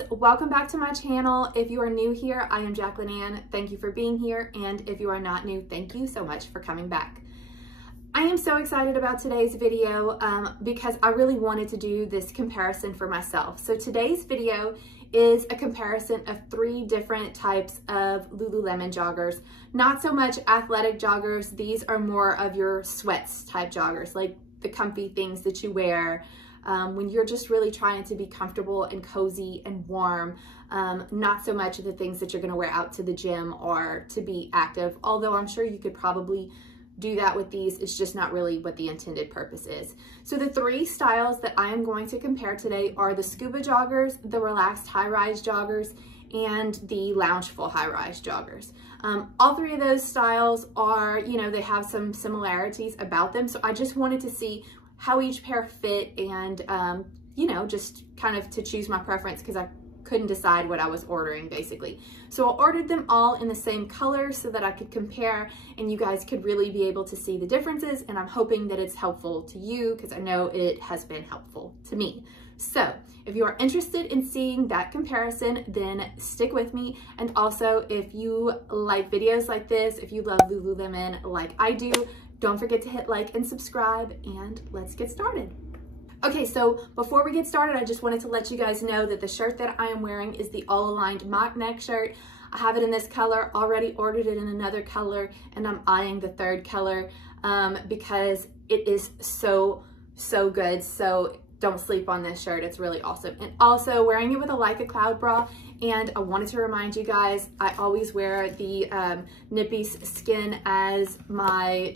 guys, welcome back to my channel. If you are new here, I am Jacqueline Ann. Thank you for being here, and if you are not new, thank you so much for coming back. I am so excited about today's video because I really wanted to do this comparison for myself. So today's video is a comparison of 3 different types of Lululemon joggers. Not so much athletic joggers, these are more of your sweats type joggers, like the comfy things that you wear when you're just really trying to be comfortable and cozy and warm, not so much the things that you're gonna wear out to the gym or to be active, although I'm sure you could probably do that with these. It's just not really what the intended purpose is. So the 3 styles that I am going to compare today are the Scuba Joggers, the Relaxed High Rise Joggers, and the Loungeful High Rise Joggers. All 3 of those styles are, you know, they have some similarities about them. So I just wanted to see how each pair fit and, you know, just kind of to choose my preference because I couldn't decide what I was ordering basically. So I ordered them all in the same color so that I could compare and you guys could really be able to see the differences, and I'm hoping that it's helpful to you because I know it has been helpful to me. So if you are interested in seeing that comparison, then stick with me. And also if you like videos like this, if you love Lululemon like I do, don't forget to hit like and subscribe, and let's get started. Okay, so before we get started, I just wanted to let you guys know that the shirt that I am wearing is the All Aligned mock neck shirt. I have it in this color, already ordered it in another color, and I'm eyeing the 3rd color because it is so good. So don't sleep on this shirt, it's really awesome. And also wearing it with a Like a Cloud bra, and I wanted to remind you guys, I always wear the NIPPIES skin as my,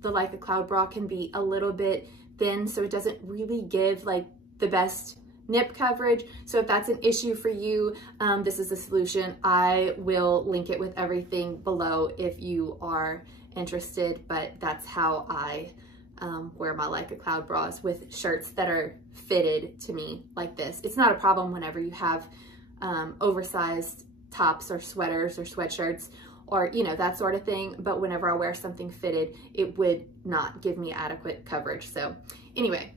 the Like a Cloud bra can be a little bit thin, so it doesn't really give like the best nip coverage. So if that's an issue for you, this is the solution. I will link it with everything below if you are interested, but that's how I wear my Like a Cloud bras, with shirts that are fitted to me like this. It's not a problem whenever you have oversized tops or sweaters or sweatshirts or, you know, that sort of thing. But whenever I wear something fitted, it would not give me adequate coverage. So anyway,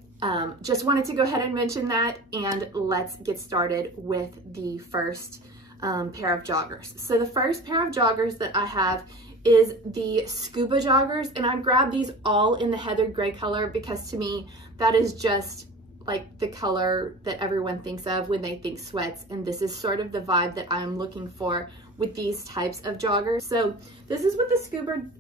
just wanted to go ahead and mention that, and let's get started with the first pair of joggers. So the first pair of joggers that I have is the Scuba Joggers, and I grabbed these all in the heathered gray color because to me, that is just like the color that everyone thinks of when they think sweats, and this is sort of the vibe that I'm looking for with these types of joggers. So this is what the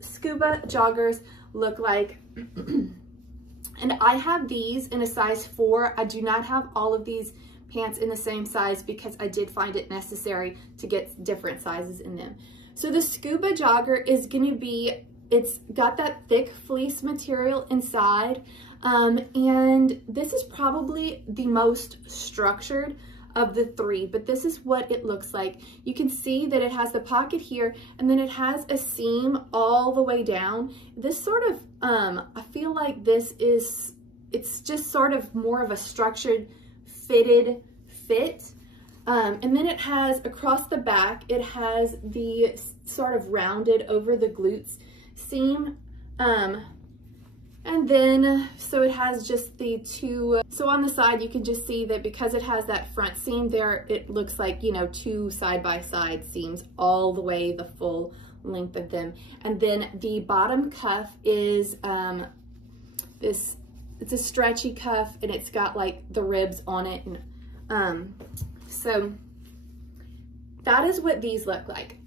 Scuba Joggers look like. And I have these in a size 4. I do not have all of these pants in the same size because I did find it necessary to get different sizes in them. So the Scuba Jogger is gonna be, it's got that thick fleece material inside, and this is probably the most structured of the 3, but this is what it looks like. You can see that it has the pocket here, and then it has a seam all the way down. This sort of, I feel like this is, it's just sort of more of a structured fitted fit. And then it has across the back, it has the sort of rounded over the glutes seam. And then, so it has just the 2, so on the side, you can just see that because it has that front seam there, it looks like, you know, 2 side-by-side seams all the way the full length of them. And then the bottom cuff is it's a stretchy cuff, and it's got like the ribs on it. And so that is what these look like.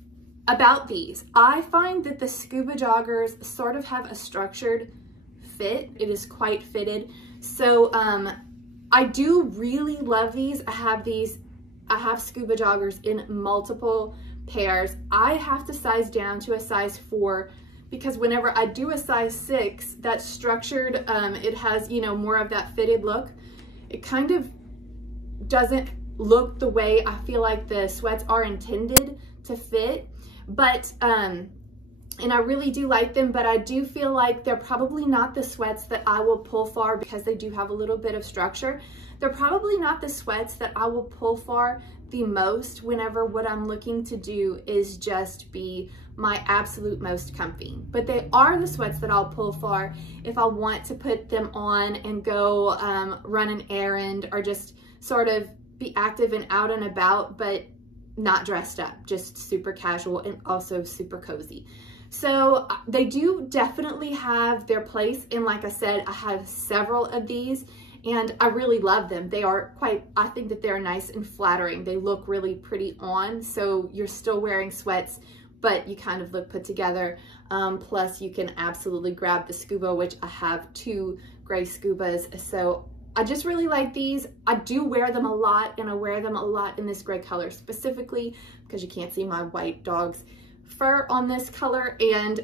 About these, I find that the Scuba Joggers sort of have a structured fit. It is quite fitted. So I do really love these. I have Scuba Joggers in multiple pairs. I have to size down to a size 4 because whenever I do a size 6, that's structured, it has, you know, more of that fitted look. It kind of doesn't look the way I feel like the sweats are intended to fit, but and I really do like them, but I do feel like they're probably not the sweats that I will pull for because they do have a little bit of structure. They're probably not the sweats that I will pull for the most whenever what I'm looking to do is just be my absolute most comfy. But they are the sweats that I'll pull for if I want to put them on and go run an errand or just sort of be active and out and about, but not dressed up, just super casual and also super cozy. So they do definitely have their place. And like I said, I have several of these and I really love them. They are I think that they're nice and flattering. They look really pretty on. So you're still wearing sweats, but you kind of look put together. Plus you can absolutely grab the scuba, which I have 2 gray scubas. So I just really like these. I do wear them a lot, and I wear them a lot in this gray color specifically because you can't see my white dog's fur on this color, and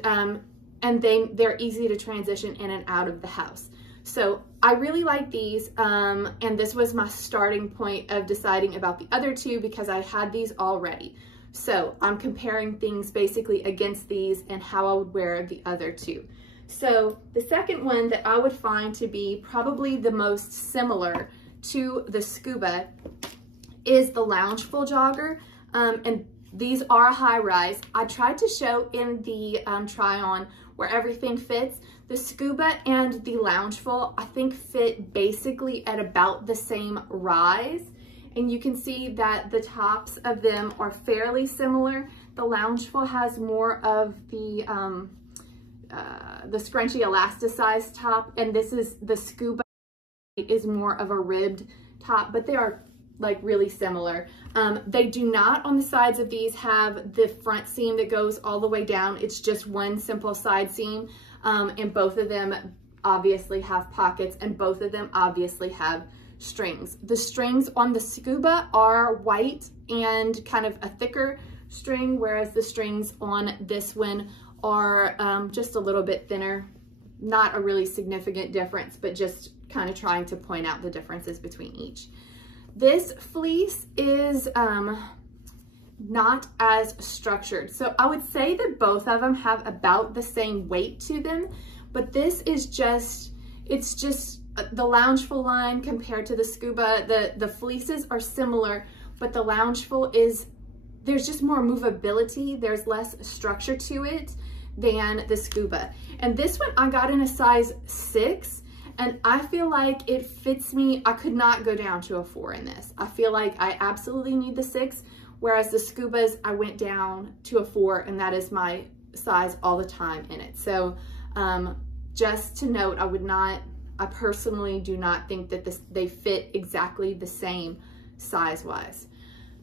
they're easy to transition in and out of the house. So I really like these, and this was my starting point of deciding about the other 2 because I had these already. So I'm comparing things basically against these and how I would wear the other 2. So the second one that I would find to be probably the most similar to the scuba is the Loungeful Jogger, and these are high rise. I tried to show in the try on where everything fits. The scuba and the Loungeful I think fit basically at about the same rise, and you can see that the tops of them are fairly similar. The Loungeful has more of the scrunchy elasticized top, and this is the scuba is more of a ribbed top, but they are like really similar. They do not on the sides of these have the front seam that goes all the way down. It's just one simple side seam, and both of them obviously have pockets, and both of them obviously have strings. The strings on the scuba are white and kind of a thicker string, whereas the strings on this one are just a little bit thinner. Not a really significant difference, but just kind of trying to point out the differences between each. This fleece is not as structured. So I would say that both of them have about the same weight to them, but this is just, it's just the Loungeful line compared to the scuba. The fleeces are similar, but the Loungeful is, there's just more movability. There's less structure to it than the scuba. And this one I got in a size 6, and I feel like it fits me. I could not go down to a 4 in this. I feel like I absolutely need the 6, whereas the scubas I went down to a 4, and that is my size all the time in it. So just to note, I personally do not think that they fit exactly the same size-wise.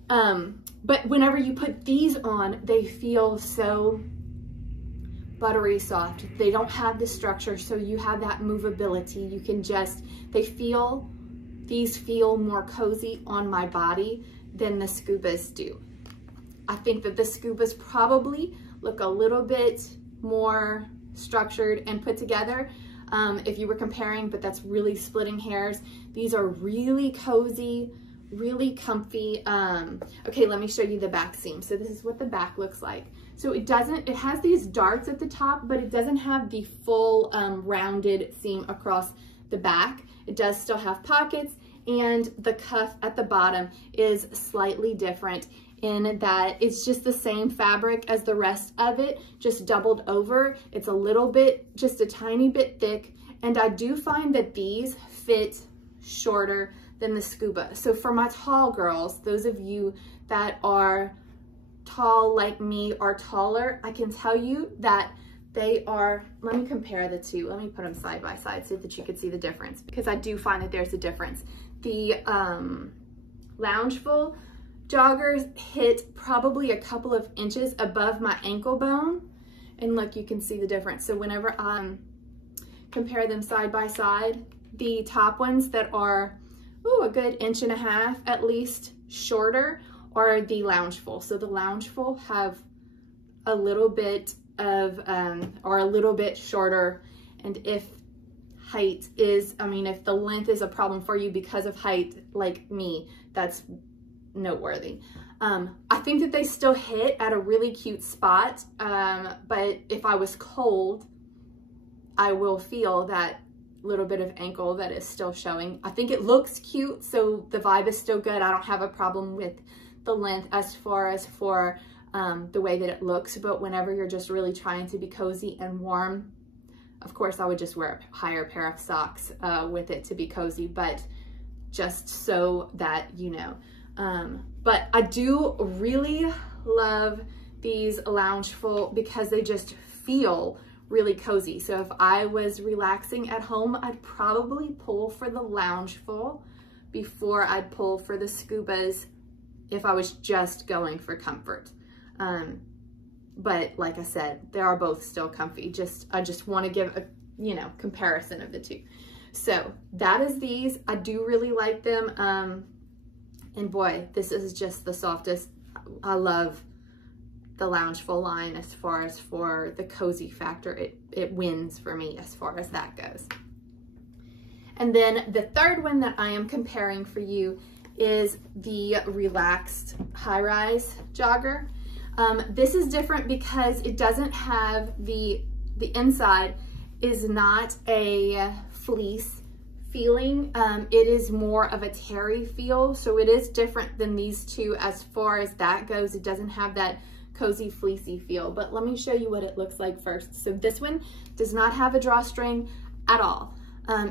But whenever you put these on, they feel so buttery soft. They don't have the structure, so you have that movability. You can just, these feel more cozy on my body than the scubas do. I think that the scubas probably look a little bit more structured and put together if you were comparing, but that's really splitting hairs. These are really cozy, really comfy. Okay, let me show you the back seam. So this is what the back looks like. So it has these darts at the top, but it doesn't have the full rounded seam across the back. It does still have pockets, and the cuff at the bottom is slightly different in that it's just the same fabric as the rest of it, just doubled over. It's a little bit, just a tiny bit thick, and I do find that these fit shorter than the scuba. So for my tall girls, those of you that are tall like me or taller, I can tell you that they are, let me compare the two. Let me put them side by side so that you can see the difference, because I do find that there's a difference. The Loungeful joggers hit probably a couple of inches above my ankle bone, and look, you can see the difference. So whenever I compare them side by side, the top ones that are a good 1.5 inches at least shorter are the Loungeful. So the Loungeful have a little bit of, or a little bit shorter. And if height is, if the length is a problem for you because of height, like me, that's noteworthy. I think that they still hit at a really cute spot, but if I was cold, I will feel that little bit of ankle that is still showing. I think it looks cute, so the vibe is still good. I don't have a problem with the length as far as for the way that it looks, but whenever you're just really trying to be cozy and warm, of course I would just wear a higher pair of socks with it to be cozy, but just so that you know. But I do really love these Loungeful because they just feel really cozy. So if I was relaxing at home, I'd probably pull for the Loungeful before I'd pull for the Scubas if I was just going for comfort. But like I said, they are both still comfy. I just want to give a, you know, comparison of the two. So that is these. I do really like them. And boy, this is just the softest. I love the Loungeful line as far as for the cozy factor. It wins for me as far as that goes. And then the third one that I am comparing for you is the Relaxed High Rise Jogger. This is different because it doesn't have the inside is not a fleece feeling. It is more of a terry feel. So it is different than these two as far as that goes. It doesn't have that cozy fleecy feel, but let me show you what it looks like first. So this one does not have a drawstring at all.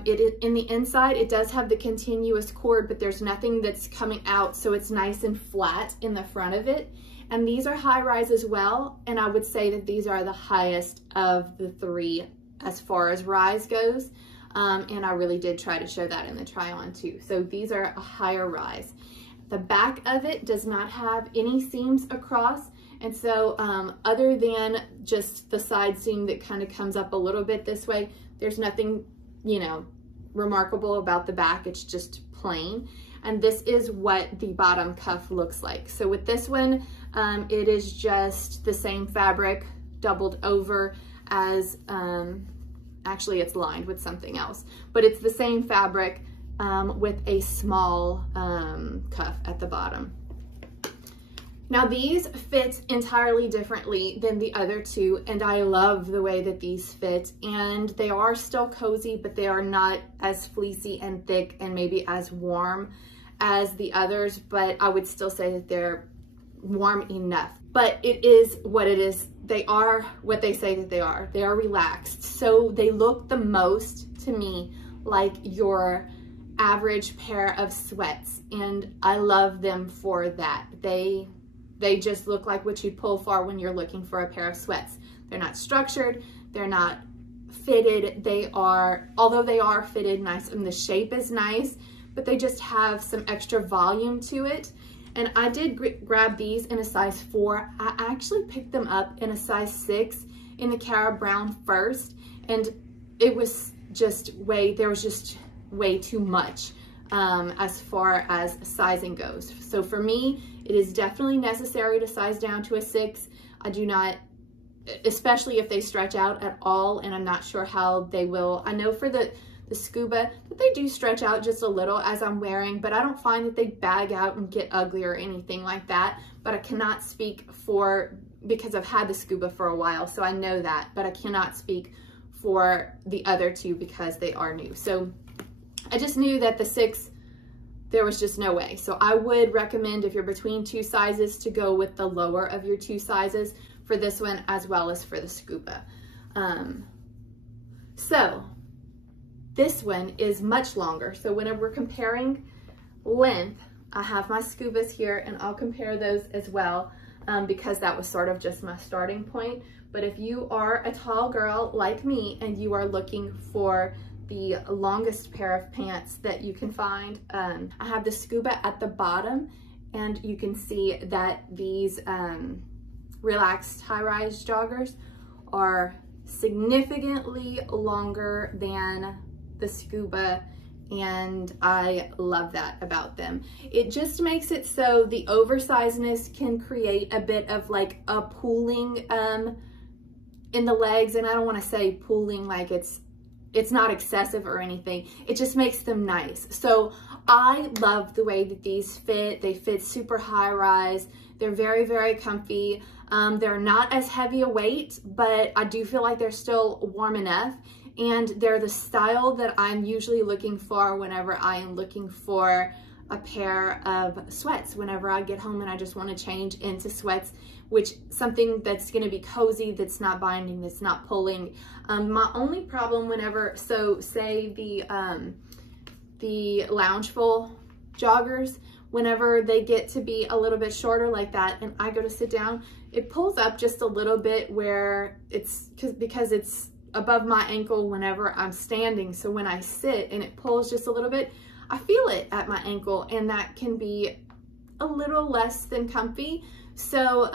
In the inside, it does have the continuous cord, but there's nothing that's coming out, so it's nice and flat in the front of it. And these are high rise as well, and I would say that these are the highest of the three as far as rise goes. And I really did try to show that in the try on too. So these are a higher rise. The back of it does not have any seams across. And so other than just the side seam that kind of comes up a little bit this way, there's nothing, you know, remarkable about the back. It's just plain. And this is what the bottom cuff looks like. So with this one, it is just the same fabric doubled over as, actually it's lined with something else, but it's the same fabric with a small cuff at the bottom. Now these fit entirely differently than the other two, and I love the way that these fit, and they are still cozy, but they are not as fleecy and thick and maybe as warm as the others, but I would still say that they're warm enough. But it is what it is. They are what they say that they are. They are relaxed. So they look the most to me like your average pair of sweats, and I love them for that. They just look like what you'd pull for when you're looking for a pair of sweats. They're not structured, they're not fitted. They are, although they are fitted nice and the shape is nice, but they just have some extra volume to it. And I did grab these in a size 4. I actually picked them up in a size 6 in the Cara Brown first, and it was just there was just way too much as far as sizing goes. So for me, it is definitely necessary to size down to a 6. I do not, especially if they stretch out at all, and I'm not sure how they will. I know for the Scuba that they do stretch out just a little as I'm wearing, but I don't find that they bag out and get ugly or anything like that. But I cannot speak for, because I've had the Scuba for a while, so I know that, but I cannot speak for the other two because they are new. So I just knew that the 6, there was just no way. So I would recommend, if you're between 2 sizes, to go with the lower of your 2 sizes for this one as well as for the Scuba. So this one is much longer. So whenever we're comparing length, I have my Scubas here, and I'll compare those as well because that was sort of just my starting point. But if you are a tall girl like me and you are looking for the longest pair of pants that you can find, I have the Scuba at the bottom, and you can see that these Relaxed High Rise Joggers are significantly longer than the Scuba, and I love that about them. It just makes it so the oversizedness can create a bit of like a pooling in the legs, and I don't want to say pooling like it's not excessive or anything. It just makes them nice. So I love the way that these fit. They fit super high rise. They're very, very comfy. They're not as heavy a weight, but I do feel like they're still warm enough. And they're the style that I'm usually looking for whenever I am looking for a pair of sweats, whenever I get home and I just want to change into sweats, which something that's going to be cozy, that's not binding, that's not pulling. My only problem whenever, so say the the Loungeful joggers, whenever they get to be a little bit shorter like that and I go to sit down, it pulls up just a little bit where it's because it's above my ankle whenever I'm standing. So when I sit and it pulls just a little bit, I feel it at my ankle, and that can be a little less than comfy. So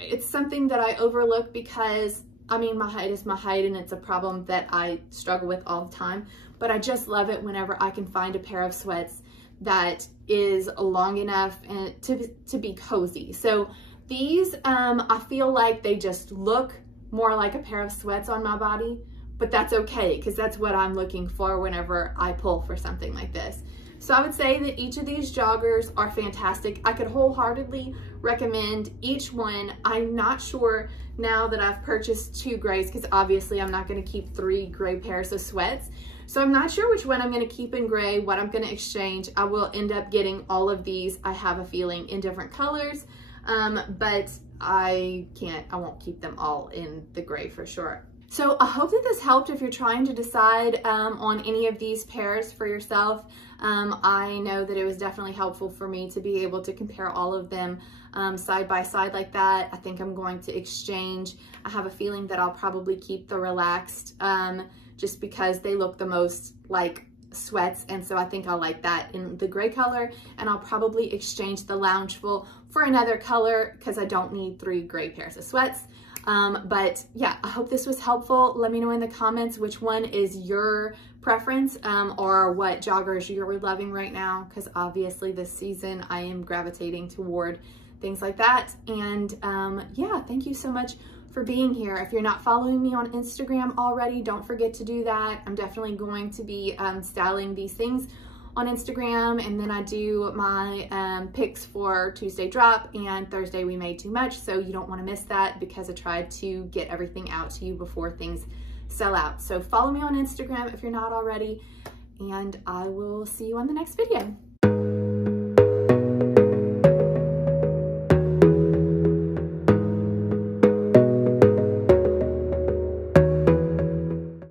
it's something that I overlook because, I mean, my height is my height and it's a problem that I struggle with all the time, but I just love it whenever I can find a pair of sweats that is long enough and to be cozy. So these, I feel like they just look more like a pair of sweats on my body, but that's okay because that's what I'm looking for whenever I pull for something like this. So I would say that each of these joggers are fantastic. I could wholeheartedly recommend each one. I'm not sure now that I've purchased 2 grays, because obviously I'm not going to keep 3 gray pairs of sweats. So I'm not sure which one I'm going to keep in gray, what I'm going to exchange. I will end up getting all of these, I have a feeling, in different colors, but I won't keep them all in the gray for sure. So I hope that this helped if you're trying to decide on any of these pairs for yourself. I know that it was definitely helpful for me to be able to compare all of them side by side like that. I think I'm going to exchange. I have a feeling that I'll probably keep the relaxed just because they look the most like sweats, and so I think I'll like that in the gray color, and I'll probably exchange the Loungeful for another color because I don't need 3 gray pairs of sweats. But yeah, I hope this was helpful. Let me know in the comments which one is your preference or what joggers you're loving right now, because obviously this season I am gravitating toward things like that. And yeah, thank you so much for being here. If you're not following me on Instagram already, don't forget to do that. I'm definitely going to be styling these things on Instagram, and then I do my picks for Tuesday drop and Thursday we made too much, so you don't want to miss that because I tried to get everything out to you before things sell out. So follow me on Instagram if you're not already, and I will see you on the next video.